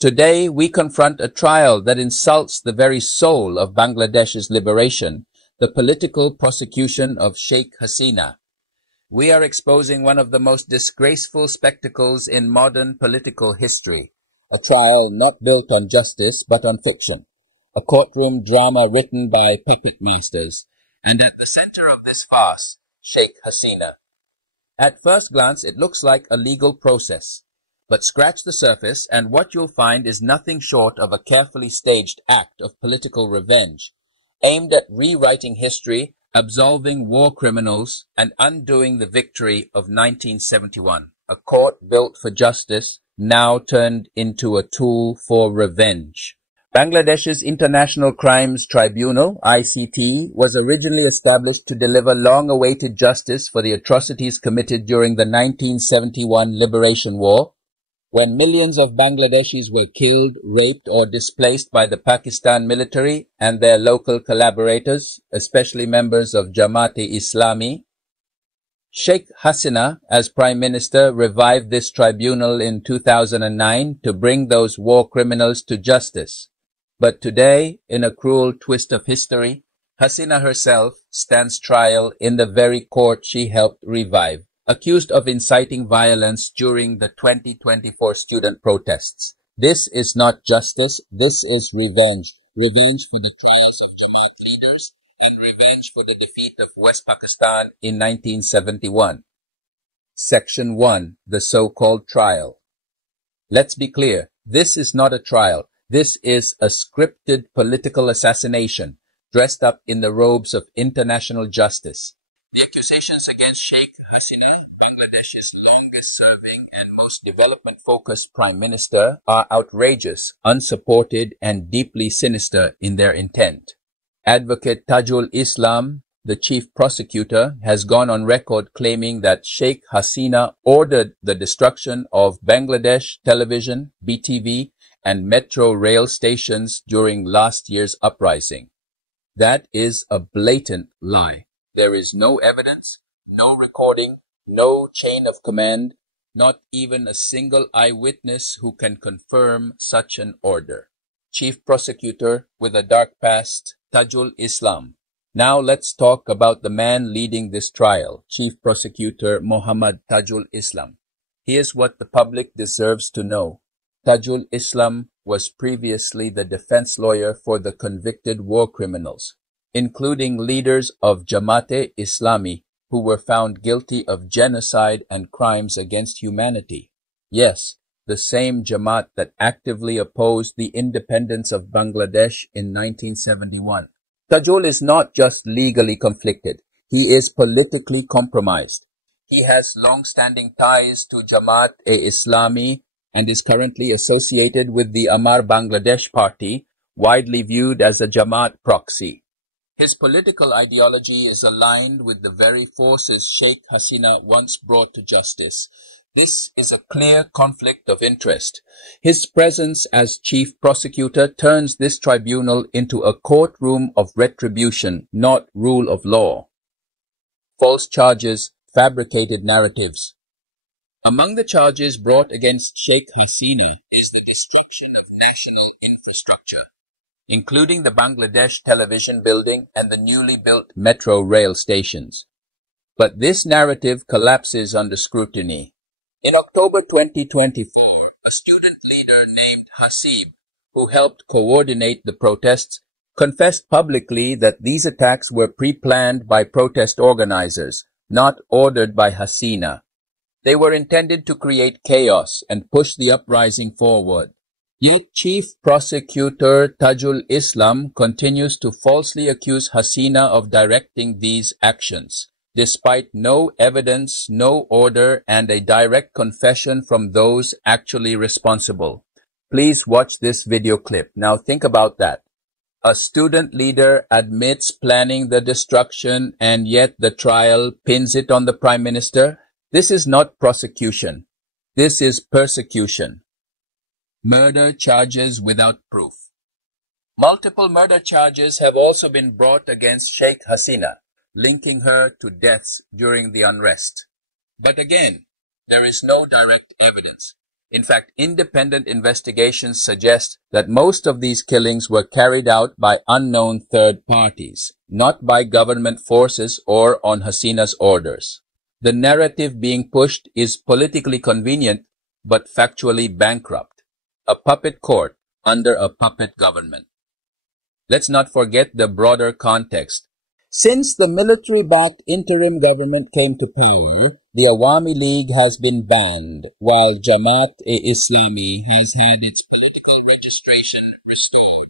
Today, we confront a trial that insults the very soul of Bangladesh's liberation, the political prosecution of Sheikh Hasina. We are exposing one of the most disgraceful spectacles in modern political history, a trial not built on justice but on fiction, a courtroom drama written by puppet masters, and at the center of this farce, Sheikh Hasina. At first glance, it looks like a legal process, but scratch the surface and what you'll find is nothing short of a carefully staged act of political revenge, aimed at rewriting history, absolving war criminals, and undoing the victory of 1971, a court built for justice, now turned into a tool for revenge. Bangladesh's International Crimes Tribunal, ICT, was originally established to deliver long-awaited justice for the atrocities committed during the 1971 Liberation War, when millions of Bangladeshis were killed, raped, or displaced by the Pakistan military and their local collaborators, especially members of Jamaat-e-Islami. Sheikh Hasina, as Prime Minister, revived this tribunal in 2009 to bring those war criminals to justice. But today, in a cruel twist of history, Hasina herself stands trial in the very court she helped revive, accused of inciting violence during the 2024 student protests. This is not justice, this is revenge. Revenge for the trials of Jamaat leaders and revenge for the defeat of West Pakistan in 1971. Section 1. The so-called trial. Let's be clear, this is not a trial. This is a scripted political assassination, dressed up in the robes of international justice. The accusations against Sheikh Hasina, Bangladesh's longest-serving and most development-focused prime minister, are outrageous, unsupported, and deeply sinister in their intent. Advocate Tajul Islam, the chief prosecutor, has gone on record claiming that Sheikh Hasina ordered the destruction of Bangladesh Television, BTV, and metro rail stations during last year's uprising. That is a blatant lie. There is no evidence, no recording, no chain of command, not even a single eyewitness who can confirm such an order. Chief Prosecutor with a dark past, Tajul Islam. Now let's talk about the man leading this trial, Chief Prosecutor Muhammad Tajul Islam. Here's what the public deserves to know. Tajul Islam was previously the defense lawyer for the convicted war criminals, including leaders of Jamaat-e-Islami who were found guilty of genocide and crimes against humanity. Yes, the same Jamaat that actively opposed the independence of Bangladesh in 1971. Tajul is not just legally conflicted, he is politically compromised. He has long-standing ties to Jamaat-e-Islami and is currently associated with the Amar Bangladesh Party, widely viewed as a Jamaat proxy. His political ideology is aligned with the very forces Sheikh Hasina once brought to justice. This is a clear conflict of interest. His presence as chief prosecutor turns this tribunal into a courtroom of retribution, not rule of law. False charges, fabricated narratives. Among the charges brought against Sheikh Hasina is the destruction of national infrastructure, including the Bangladesh Television building and the newly built metro rail stations. But this narrative collapses under scrutiny. In October 2024, a student leader named Hasib, who helped coordinate the protests, confessed publicly that these attacks were pre-planned by protest organizers, not ordered by Hasina. They were intended to create chaos and push the uprising forward. Yet Chief Prosecutor Tajul Islam continues to falsely accuse Hasina of directing these actions, despite no evidence, no order, and a direct confession from those actually responsible. Please watch this video clip. Now think about that. A student leader admits planning the destruction, and yet the trial pins it on the Prime Minister. This is not prosecution. This is persecution. Murder charges without proof. Multiple murder charges have also been brought against Sheikh Hasina, linking her to deaths during the unrest. But again, there is no direct evidence. In fact, independent investigations suggest that most of these killings were carried out by unknown third parties, not by government forces or on Hasina's orders. The narrative being pushed is politically convenient but factually bankrupt. A puppet court under a puppet government. Let's not forget the broader context. Since the military-backed interim government came to power, the Awami League has been banned, while Jamaat-e-Islami has had its political registration restored.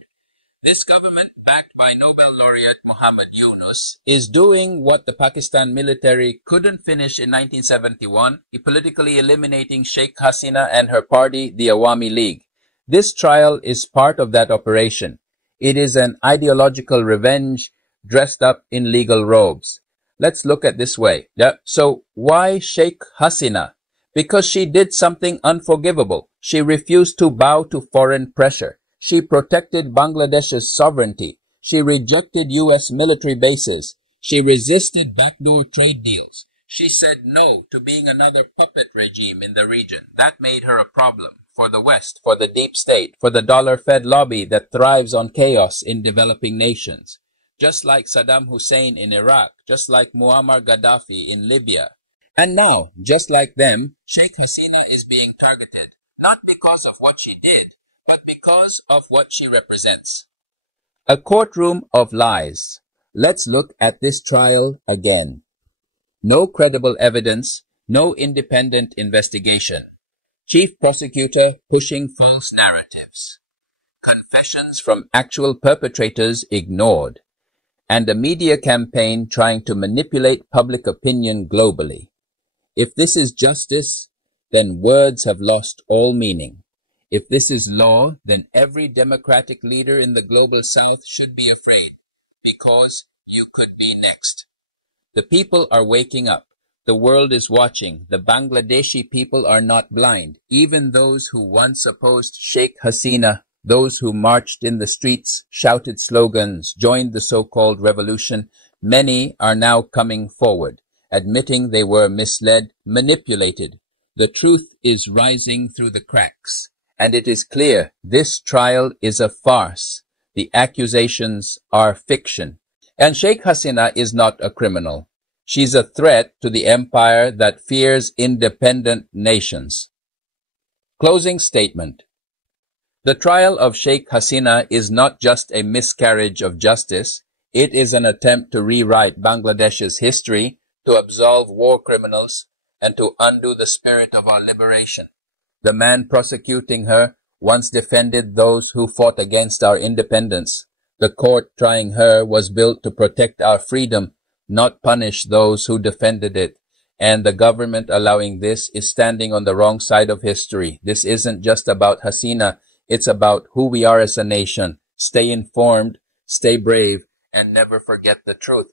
This government, backed by Nobel laureate Muhammad Yunus, is doing what the Pakistan military couldn't finish in 1971, politically eliminating Sheikh Hasina and her party, the Awami League. This trial is part of that operation. It is an ideological revenge dressed up in legal robes. Let's look at this way. So why Sheikh Hasina? Because she did something unforgivable. She refused to bow to foreign pressure. She protected Bangladesh's sovereignty. She rejected U.S. military bases. She resisted backdoor trade deals. She said no to being another puppet regime in the region. That made her a problem for the West, for the deep state, for the dollar-fed lobby that thrives on chaos in developing nations. Just like Saddam Hussein in Iraq, just like Muammar Gaddafi in Libya. And now, just like them, Sheikh Hasina is being targeted, not because of what she did, but because of what she represents. A courtroom of lies. Let's look at this trial again. No credible evidence, no independent investigation. Chief prosecutor pushing false narratives. Confessions from actual perpetrators ignored. And a media campaign trying to manipulate public opinion globally. If this is justice, then words have lost all meaning. If this is law, then every democratic leader in the global south should be afraid, because you could be next. The people are waking up. The world is watching. The Bangladeshi people are not blind. Even those who once opposed Sheikh Hasina, those who marched in the streets, shouted slogans, joined the so-called revolution, many are now coming forward, admitting they were misled, manipulated. The truth is rising through the cracks. And it is clear this trial is a farce. The accusations are fiction. And Sheikh Hasina is not a criminal. She's a threat to the empire that fears independent nations. Closing statement. The trial of Sheikh Hasina is not just a miscarriage of justice. It is an attempt to rewrite Bangladesh's history, to absolve war criminals, and to undo the spirit of our liberation. The man prosecuting her once defended those who fought against our independence. The court trying her was built to protect our freedom, not punish those who defended it. And the government allowing this is standing on the wrong side of history. This isn't just about Hasina. It's about who we are as a nation. Stay informed, stay brave, and never forget the truth.